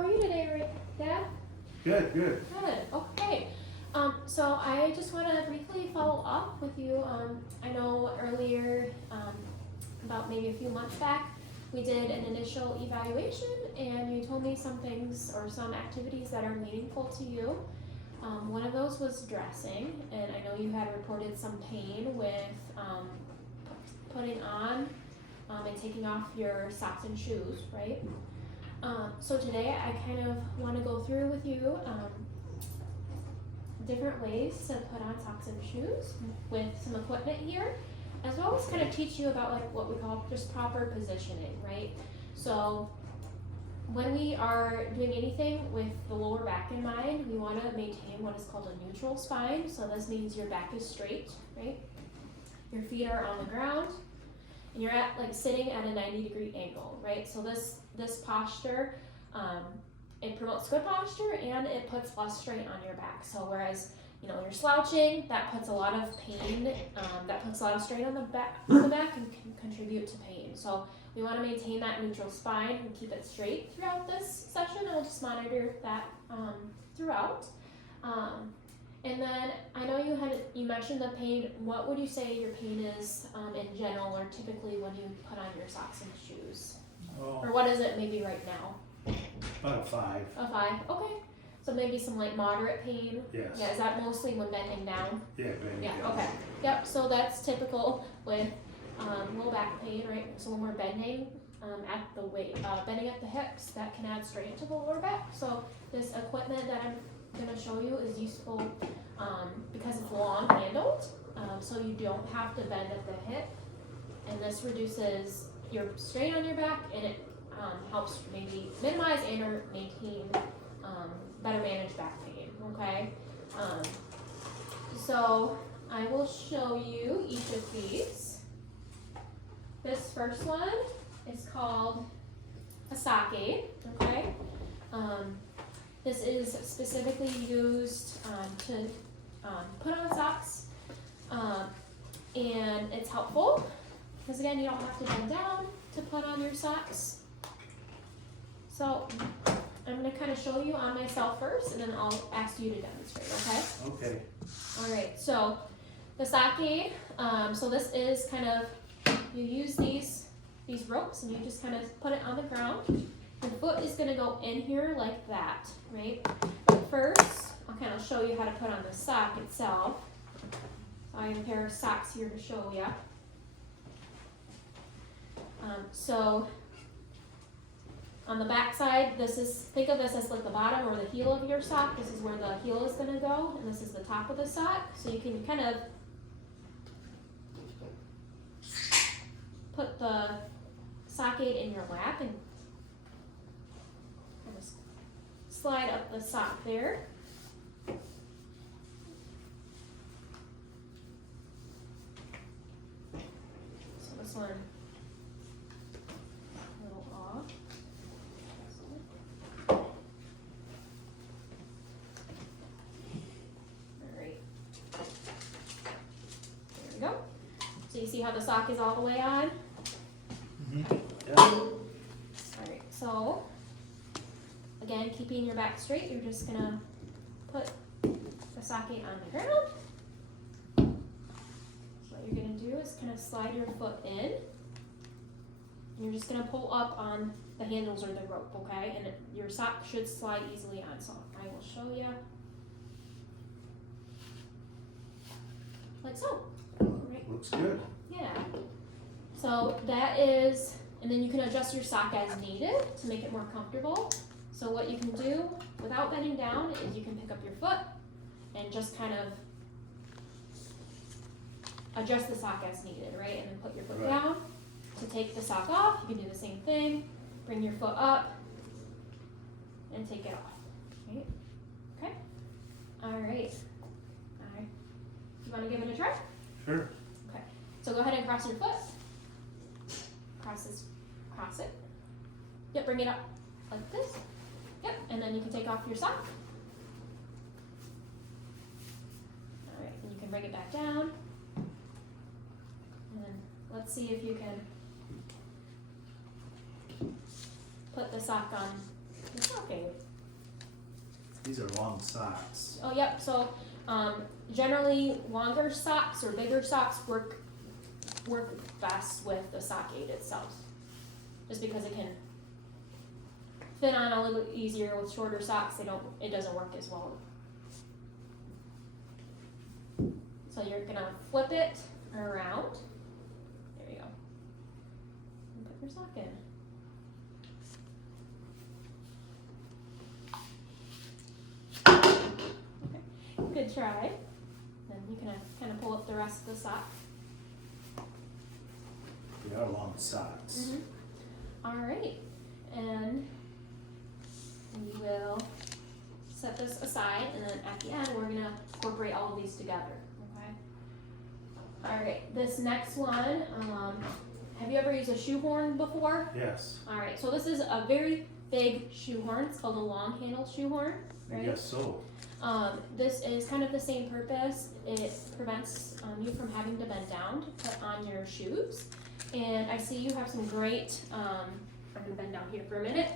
How are you today, Dad? Good, good. Good. Okay. So I just want to briefly follow up with you. I know earlier, about maybe a few months back, we did an initial evaluation, and you told me some things or some activities that are meaningful to you. One of those was dressing, and I know you had reported some pain with putting on and taking off your socks and shoes, right? So today I kind of want to go through with you different ways to put on socks and shoes with some equipment here, as well as kind of teach you about like what we call just proper positioning, right? So when we are doing anything with the lower back in mind, we want to maintain what is called a neutral spine. So this means your back is straight, right? Your feet are on the ground, and you're at like sitting at a 90-degree angle, right? So this posture, it promotes good posture and it puts less strain on your back. So whereas you're slouching, that puts a lot of pain, that puts a lot of strain on the back and can contribute to pain. So we want to maintain that neutral spine and keep it straight throughout this session. And we'll just monitor that throughout. And then I know you mentioned the pain. What would you say your pain is in general, or typically when you put on your socks and shoes? Oh, Or what is it maybe right now? about a 5. A 5, okay. So maybe some like moderate pain. Yes. Yeah, is that mostly when bending down? Yeah, bending Yeah, down. okay. Yep, so that's typical with low back pain, right? So when we're bending at the bending at the hips, that can add strain to the lower back. So this equipment that I'm gonna show you is useful because it's long handled, so you don't have to bend at the hip, and this reduces your strain on your back, and it helps maybe minimize and or maintain better manage back pain, okay? So I will show you each of these. This first one is called a sock aid, okay? This is specifically used to put on socks, and it's helpful because again, you don't have to bend down to put on your socks. So I'm going to kind of show you on myself first, and then I'll ask you to demonstrate, okay? Okay. All right, so the sock aid, so this is kind of, you use these ropes and you just kind of put it on the ground. Your foot is going to go in here like that, right? But first, I'll kind of show you how to put on the sock itself. So I have a pair of socks here to show you. So on the back side, think of this as like the bottom or the heel of your sock. This is where the heel is going to go, and this is the top of the sock. So you can kind of put the sock aid in your lap and kind of slide up the sock there. So this one, a little off. Go. So you see how the sock is all the way on? Mm-hmm. Yeah. Alright, so again, keeping your back straight, you're just gonna put the socket on the ground. What you're gonna do is kind of slide your foot in, and you're just gonna pull up on the handles or the rope, okay? And your sock should slide easily on, so I will show you. Like so. Right. Looks good. Yeah. So that is, and then you can adjust your sock as needed to make it more comfortable. So what you can do without bending down is you can pick up your foot and just kind of adjust the sock as needed, right? And then put your foot down. To take the sock off, you can do the same thing. Bring your foot up and take it off. Right? Okay? All right. You want to give it a try? Sure. Okay. So go ahead and cross your foot. Cross it. Yep, bring it up like this. Yep, and then you can take off your sock. All right, and you can bring it back down. And then let's see if you can put the sock on the sock. Gabe? These are long socks. Oh, yep, so, generally longer socks or bigger socks work best with the sock aid itself. Just because it can fit on a little bit easier with shorter socks, it doesn't work as well. So you're gonna flip it around. There you go. And put your sock in. Okay, good try. Then you can kind of pull up the rest of the sock. They are long socks. All right, and we will set this aside, and then at the end, we're gonna incorporate all of these together, okay? All right, this next one, have you ever used a shoehorn before? Yes, All right, so this is a very big shoehorn. It's called a long handle shoehorn, I right? guess so. This is kind of the same purpose. It prevents you from having to bend down to put on your shoes. And I see you have some great, I'm gonna bend down here for a minute,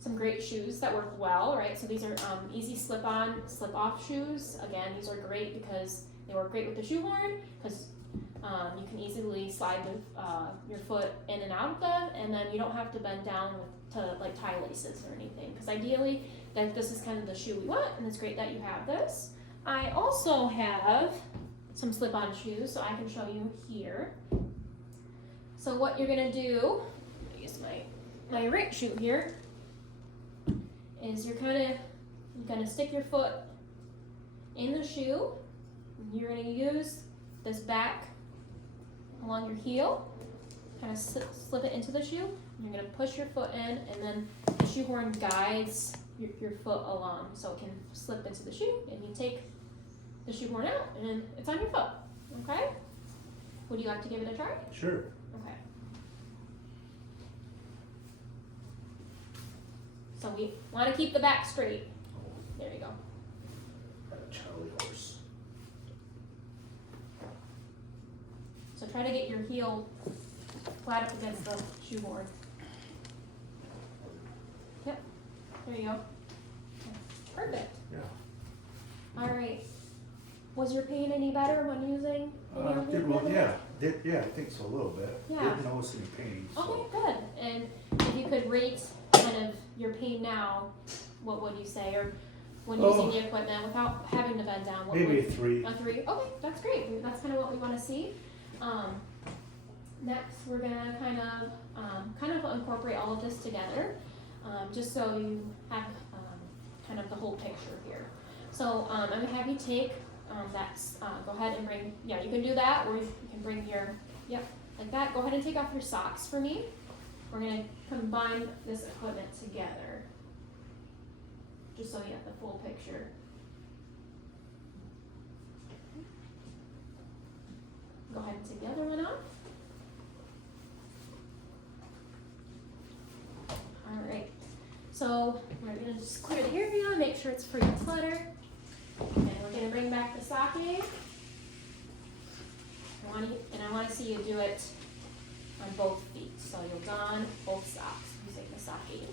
some great shoes that work well, right? So these are easy slip-on, slip-off shoes. Again, these are great because they work great with the shoehorn, because you can easily slide your foot in and out of them, and then you don't have to bend down to like tie laces or anything, because ideally this is kind of the shoe we want, and it's great that you have this. I also have some slip-on shoes, so I can show you here. So what you're gonna do, use my right shoe here, is you're gonna stick your foot in the shoe. You're gonna use this back along your heel, kind of slip it into the shoe. You're gonna push your foot in, and then the shoehorn guides your foot along, so it can slip into the shoe, and you take the shoehorn out, and it's on your foot, okay? Would you like to give it a try? Sure. Okay. So we want to keep the back straight. There you go. Got a Charlie horse. So try to get your heel flat up against the shoehorn. Yep. There you go. Perfect. Yeah. All right. Was your pain any better when using any of Did the well, equipment? yeah, I think so a little bit. Yeah. Didn't notice any pain. So. Okay, good. And if you could rate kind of your pain now, what would you say? Or when using the equipment without having to bend down, what Maybe would a 3. A 3? Okay, that's great. That's kind of what we want to see. Next, we're gonna kind of incorporate all of this together, just so you have kind of the whole picture here. So I'm gonna have you take go ahead and bring, yeah, you can do that, or you can bring your, yep, like that. Go ahead and take off your socks for me. We're gonna combine this equipment together, just so you have the full picture. Go ahead and take the other one off. Alright, so we're gonna just clear the area, make sure it's free of clutter. And we're gonna bring back the stocking. I want to see you do it on both feet. So you'll don both socks using the stocking.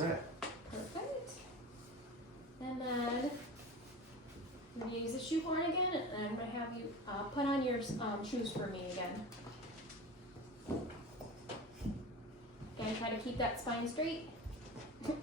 set. Perfect. And then I'm gonna use the shoehorn again, and I'm gonna have you put on your shoes for me again. Again, try to keep that spine straight. Works.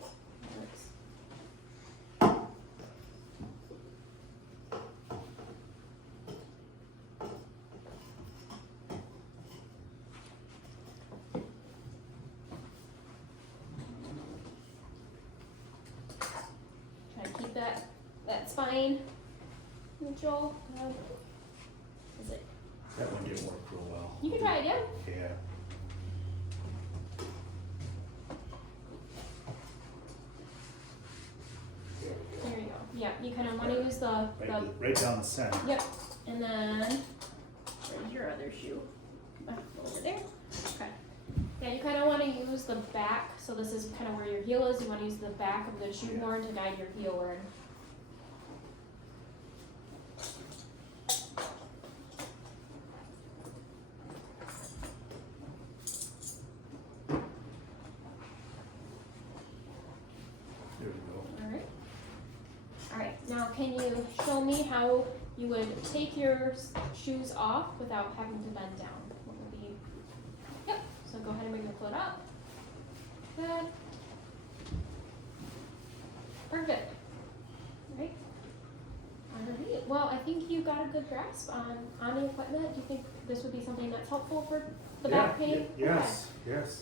Try to keep that spine neutral. Is it? That one didn't work real well. You can try again. Yeah. There we go. There you go. Yeah, you kind of want to use the Right down the center. yep, and then where's your other shoe? Over there. Okay. Yeah, you kind of want to use the back. So this is kind of where your heel is. You want to use the back of the shoehorn to guide your heel in. There we go. All right. All right. Now, can you show me how you would take your shoes off without having to bend down? What would be? Yep. So go ahead and bring your foot up. Good. Perfect. All right. All right. Well, I think you got a good grasp on the equipment. Do you think this would be something that's helpful for the back pain? Yes, yes.